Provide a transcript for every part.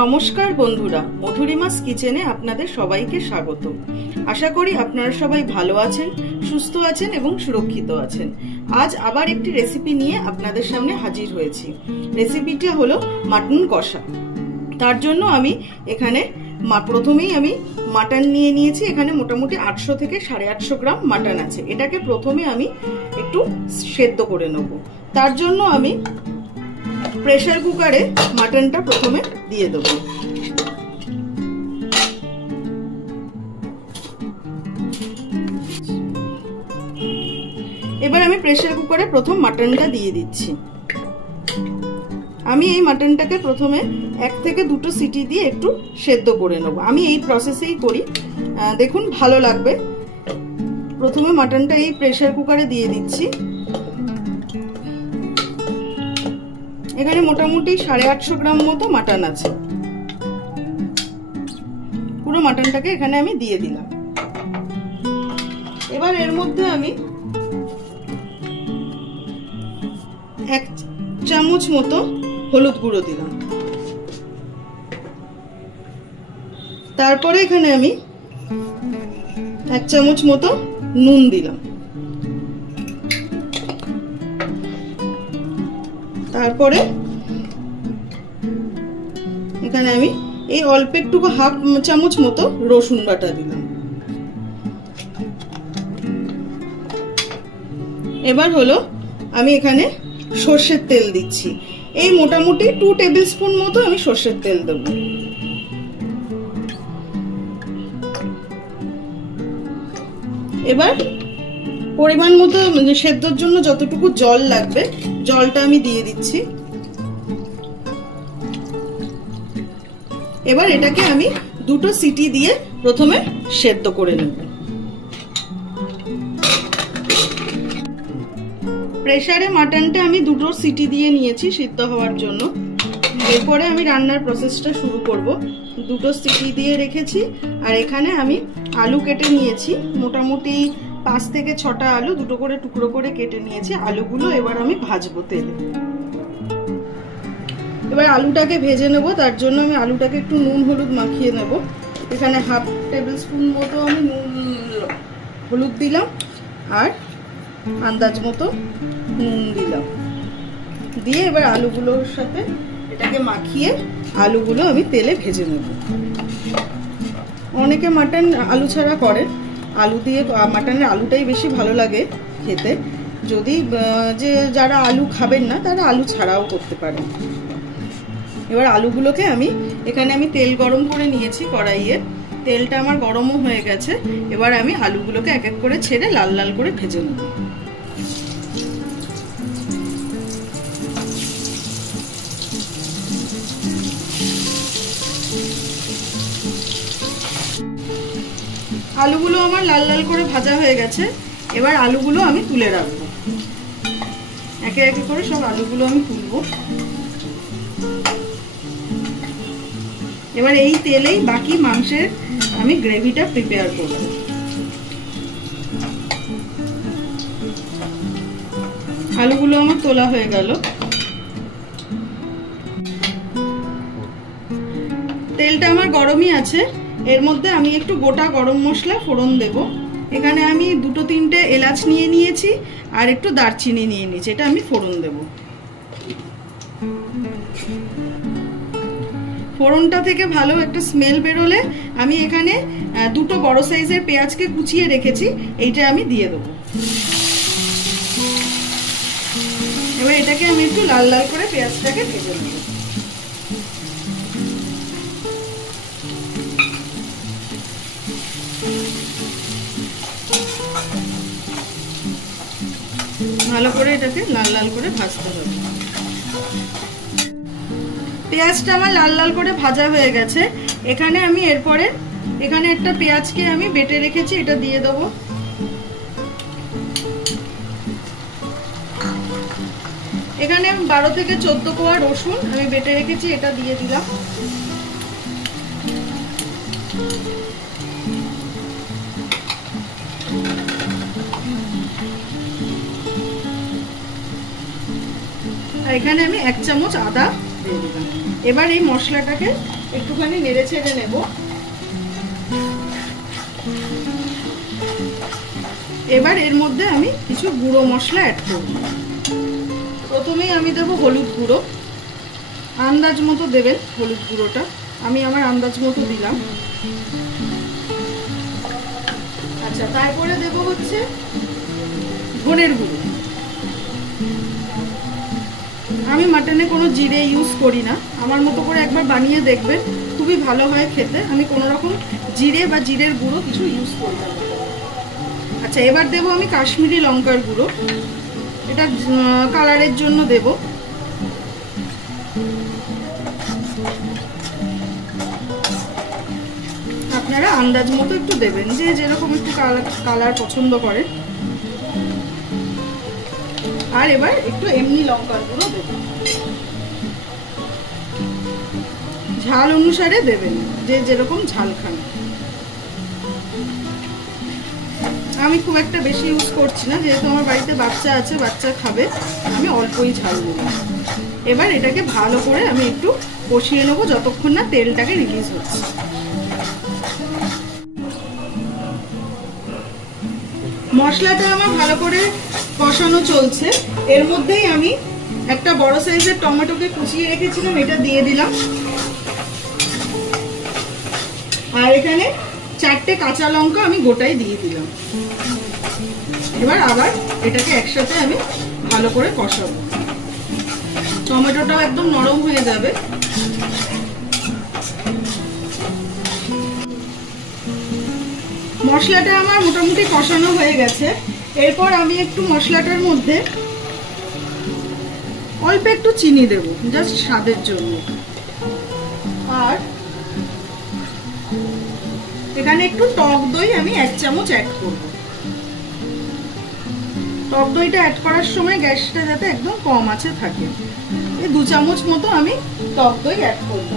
নমস্কার বন্ধুরা, মধুরিমাস কিচেনে আপনাদের সবাইকে স্বাগত। আশা করি আপনারা সবাই ভালো আছেন, সুস্থ আছেন এবং সুরক্ষিত আছেন। আজ আবার একটি রেসিপি নিয়ে আপনাদের সামনে হাজির হয়েছি। রেসিপিটা হলো মাটন কষা। তার জন্য আমি এখানে প্রথমেই আমি মাটন নিয়ে নিয়েছি। এখানে মোটামুটি 800 থেকে 850 গ্রাম মাটন আছে। এটাকে প্রথমে আমি একটু সেদ্ধ করে নেব। তার জন্য আমি প্রেসার কুকারে মাটনটা প্রথমে দিয়ে দেবো। এবার আমি প্রেসার কুকারে প্রথম মাটনটা দিয়ে দিচ্ছি। আমি এই মাটনটাকে প্রথমে 1 থেকে 2টো সিটি দিয়ে একটু সেদ্ধ করে নেব। আমি এই প্রসেসেই করি, দেখুন ভালো লাগবে। প্রথমে মাটনটা এই প্রেসার কুকারে দিয়ে দিচ্ছি। এখানে মোটামুটি 850 গ্রাম মতো মাটন আছে। পুরো মাটনটাকে এখানে আমি দিয়ে দিলাম। এবার এর মধ্যে আমি 1 চামচ মতো হলুদ গুঁড়ো দিলাম। তারপরে এখানে আমি 1 চামচ মতো নুন দিলাম। তারপরে এখানে আমি এই অল্প একটু 1/2 চামচ মতো রসুন বাটা দিলাম। এবার হলো আমি এখানে সর্ষের তেল দিচ্ছি। এই মোটামুটি 2 টেবিল স্পুন মতো আমি সর্ষের তেল দেব। এবার পরিমাণ মতো সেদ্ধর জন্য যতটুকু জল লাগবে জলটা আমি দিয়ে দিচ্ছি। এবার এটাকে আমি 2টো সিটি দিয়ে প্রথমে সেদ্ধ করে নেব। প্রেসারে মাটনটা আমি 2টো সিটি দিয়ে নিয়েছি সিদ্ধ হওয়ার জন্য। এরপরে আমি রান্নার প্রসেসটা শুরু করব। 2টো সিটি দিয়ে রেখেছি। আর এখানে আমি আলু কেটে নিয়েছি। মোটামুটি 5 থেকে 6টা আলু 2টো করে টুকরো করে কেটে নিয়েছি। আলুগুলো এবার আমি ভাজবো তেলে। এবার আলুটাকে ভেজে নেব। তার জন্য আমি আলুটাকে একটু নুন হলুদ মাখিয়ে নেব। এখানে 1/2 টেবিল স্পুন মতো আমি হলুদ দিলাম আর আন্দাজ মতো নুন দিলাম। দিয়ে এবার আলুগুলোর সাথে এটাকে মাখিয়ে আলুগুলো আমি তেলে ভেজে নেব। অনেকে মাটন আলু ছাড়া করে, আলু দিয়ে মাটনের আলুটাই বেশি ভালো লাগে খেতে। যদি যারা আলু খাবেন না তারা আলু ছাড়াও করতে পারেন। এবার আলুগুলোকে এখানে আমি তেল গরম করে নিয়েছি কড়াইয়ে। তেলটা আমার গরমও হয়ে গেছে। এবার আমি আলুগুলোকে এক এক করে ছেড়ে লাল লাল করে ভেজে নেব। আলুগুলো আমার লাল লাল করে ভাজা হয়ে গেছে। এবার আলুগুলো আমি তুলে রাখবো। একে একে করে সব আলুগুলো আমি তুলবো। এবার এই তেলেই বাকি মাংসের আমি গ্রেভিটা প্রিপেয়ার করব। আলুগুলো আমার তোলা হয়ে গেল। তেলটা আমার গরমই আছে। এর মধ্যে আমি একটু গোটা গরম মশলা ফোড়ন দেব। এখানে আমি 2-3টে এলাচ নিয়ে নিয়েছি আর একটু দারচিনি নিয়ে নিয়েছি। এটা আমি ফোড়ন দেব। ফোড়নটা থেকে ভালো একটা স্মেল বেরোলে আমি এখানে 2টো বড় সাইজের পেঁয়াজকে কুচিয়ে রেখেছি, এইটা আমি দিয়ে দেবো। এবার এটাকে আমি একটু লাল লাল করে পেঁয়াজটাকে ভেজে নেব। ভালো করে এটাকে লাল লাল করে ভাজতে হবে। পেঁয়াজটা আমার লাল লাল করে ভাজা হয়ে গেছে। এখানে আমি এরপরে এখানে একটা পেঁয়াজকে আমি বেটে রেখেছি, এটা দিয়ে দেবো। এখানে 12 থেকে 14 কোয়া রসুন আমি বেটে রেখেছি, এটা দিয়ে দিলাম। আর এখানে আমি 1 চামচ আদা দিয়ে দিলাম। এবার এই মশলাটাকে একটুখানি নেড়ে ছেড়ে নেব। এবার এর মধ্যে আমি কিছু গুঁড়ো মশলা অ্যাড করব। প্রথমেই আমি দেবো হলুদ গুঁড়ো, আন্দাজ মতো দেবেন হলুদ গুঁড়োটা, আমি আমার আন্দাজ মতো দিলাম। আচ্ছা, তারপরে দেব হচ্ছে ধনের গুঁড়ো। আমি মাটনে কোনো জিরে ইউজ করি না, আমার মতো করে একবার বানিয়ে দেখবেন, খুবই ভালো হয় খেতে। আমি কোনো রকম জিরে বা জিরের গুঁড়ো কিছু ইউজ করি না। আচ্ছা, এবার দেব আমি কাশ্মীরি লঙ্কার গুঁড়ো, এটা কালারের জন্য দেব। আপনারা আন্দাজ মতো একটু দেবেন, যে যেরকম একটু কালার পছন্দ করেন। আর এবার একটু এমনি লঙ্কার গুঁড়ো দেবেন, ঝাল অনুসারে দেবেন, যে যেরকম ঝাল খান। আমি খুব একটা বেশি ইউজ করছি না, যেহেতু আমার বাড়িতে বাচ্চা আছে, বাচ্চা খাবে, আমি অল্পই ঝাল দেব। এবার এটাকে ভালো করে আমি একটু কষিয়ে নেবো যতক্ষণ না তেলটাকে রিলিজ হচ্ছে। মশলাটা আমার ভালো করে কষানো চলছে। এর মধ্যেই আমি একটা বড় সাইজের টমেটোকে কুচিয়ে রেখেছিলাম, এটা দিয়ে দিলাম। আর এখানে 4টে কাঁচা লঙ্কা আমি গোটাই দিয়ে দিলাম। এবার আবার এটাকে একসাথে আমি ভালো করে কষাবো। টমেটোটাও একদম নরম হয়ে যাবে। মশলাটা আমার মোটামুটি কষানো হয়ে গেছে। এরপর আমি একটু মশলাটার মধ্যে অল্প একটু চিনি দেব, জাস্ট স্বাদের জন্য। আর এখানে একটু টক দই আমি 1 চামচ অ্যাড করব। টক দইটা অ্যাড করার সময় গ্যাসটা যাতে একদম কম আঁচে থাকে। এই 2 চামচ মতো আমি টক দই অ্যাড করব।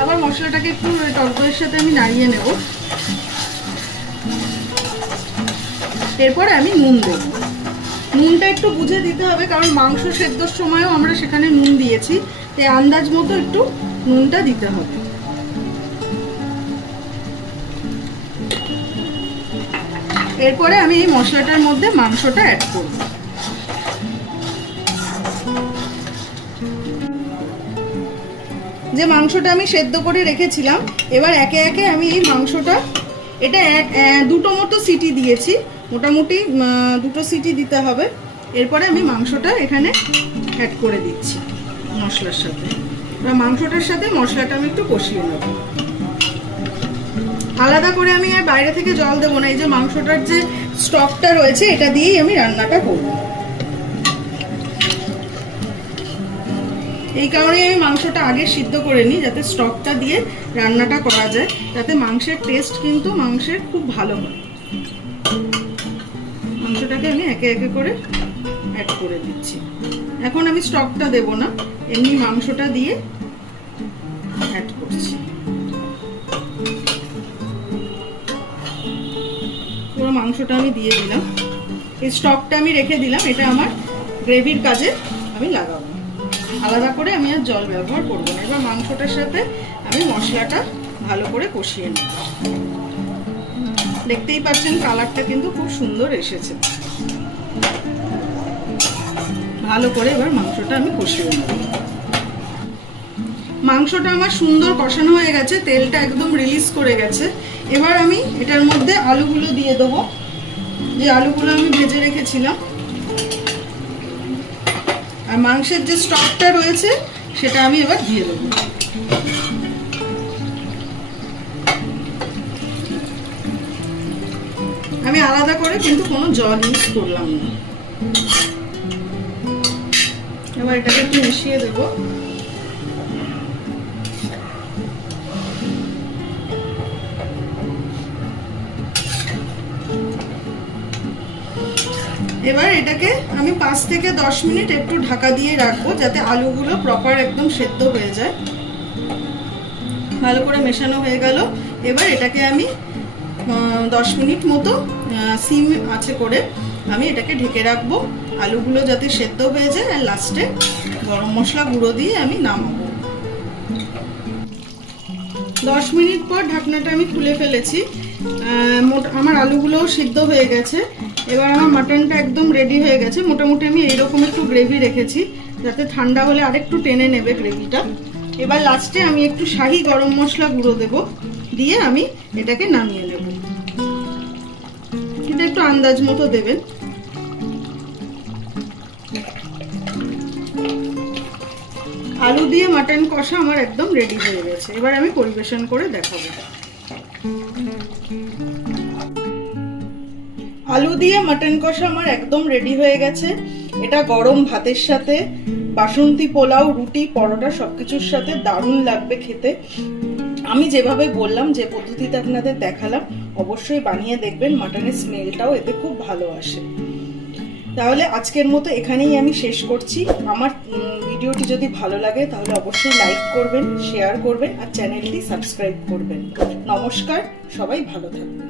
আবার মশলাটাকে একটু টক দইয়ের সাথে আমি নাড়িয়ে নেব। এরপরে আমি নুন দেব। নুনটা একটু বুঝে দিতে হবে, কারণ মাংস সেদ্ধর সময়ও আমরা সেখানে নুন দিয়েছি, তাই আন্দাজ মতো একটু নুনটা দিতে হবে। এরপরে আমি এই মশলাটার মধ্যে মাংসটা অ্যাড করব। যে মাংসটা আমি সেদ্ধ করে রেখেছিলাম, এবার একে একে আমি এই মাংসটা, এটা 2টো মতো সিটি দিয়েছি, মোটামুটি 2টো সিটি দিতে হবে। এরপরে আমি মাংসটা এখানে অ্যাড করে দিচ্ছি মশলার সাথে। এবার মাংসটার সাথে মশলাটা আমি একটু কষিয়ে নেব। আলাদা করে আমি আর বাইরে থেকে জল দেবো না, এই যে মাংসটার যে স্টকটা রয়েছে এটা দিয়েই আমি রান্নাটা করব। এই কারণে আমি মাংসটা আগে সিদ্ধ করে নিই, যাতে স্টকটা দিয়ে রান্নাটা করা যায়, যাতে মাংসের টেস্ট কিন্তু মাংসের খুব ভালো হয়। মাংসটাকে আমি একে একে করে অ্যাড করে দিচ্ছি। এখন আমি স্টকটা দেব না, এমনি মাংসটা দিয়ে অ্যাড করছি। পুরো মাংসটা আমি দিয়ে দিলাম। এই স্টকটা আমি রেখে দিলাম, এটা আমার গ্রেভির কাজে আমি লাগাবো। আলাদা করে আমি আর জল ব্যবহার করবো না। এবার মাংসটার সাথে আমি মশলাটা ভালো করে কষিয়ে নেব। দেখতেই পাচ্ছেন কালারটা কিন্তু খুব সুন্দর এসেছে। ভালো করে এবার মাংসটা আমি কষিয়ে নেব। মাংসটা আমার সুন্দর কষানো হয়ে গেছে, তেলটা একদম রিলিজ করে গেছে। এবার আমি এটার মধ্যে আলুগুলো দিয়ে দেবো, যে আলুগুলো আমি ভেজে রেখেছিলাম। আর মাংসের যে স্টকটা রয়েছে সেটা আমি এবার দিয়ে দেবো। আমি আলাদা করে কিন্তু কোনো জল ইউজ করলাম না। এবার এটাকে একটু মিশিয়ে দেবো। এবার এটাকে আমি 5 থেকে 10 মিনিট একটু ঢাকা দিয়ে রাখবো, যাতে আলুগুলো প্রপার একদম সেদ্ধ হয়ে যায়। ভালো করে মেশানো হয়ে গেল। এবার এটাকে আমি 10 মিনিট মতো সিম আঁচে করে আমি এটাকে ঢেকে রাখবো, আলুগুলো যাতে সেদ্ধ হয়ে যায়। আর লাস্টে গরম মশলা গুঁড়ো দিয়ে আমি নামাবো। 10 মিনিট পর ঢাকনাটা আমি খুলে ফেলেছি। আমার আলুগুলোও সিদ্ধ হয়ে গেছে। এবার আমার মাটনটা একদম রেডি হয়ে গেছে। মোটামুটি আমি এইরকম একটু গ্রেভি রেখেছি, যাতে ঠান্ডা হলে আরেকটু টেনে নেবে গ্রেভিটা। এবার লাস্টে আমি একটু শাহি গরম মশলা গুঁড়ো দেব, দিয়ে আমি এটাকে নামিয়ে নেব। এটা একটু আন্দাজ মতো দেবেন। আলু দিয়ে মাটন কষা আমার একদম রেডি হয়ে গেছে। এবার আমি পরিবেশন করে দেখাবো। আলু দিয়ে মাটন কষা আমার একদম রেডি হয়ে গেছে। এটা গরম ভাতের সাথে, বাসন্তী পোলাও, রুটি, পরোটা সবকিছুর সাথে দারুণ লাগবে খেতে। আমি যেভাবে বললাম, যে পদ্ধতিতে আপনাদের দেখালাম, অবশ্যই বানিয়ে দেখবেন। মাটনের স্মেলটাও এতে খুব ভালো আসে। তাহলে আজকের মতো এখানেই আমি শেষ করছি। আমার ভিডিওটি যদি ভালো লাগে তাহলে অবশ্যই লাইক করবেন, শেয়ার করবেন আর চ্যানেলটি সাবস্ক্রাইব করবেন। নমস্কার, সবাই ভালো থাকবেন।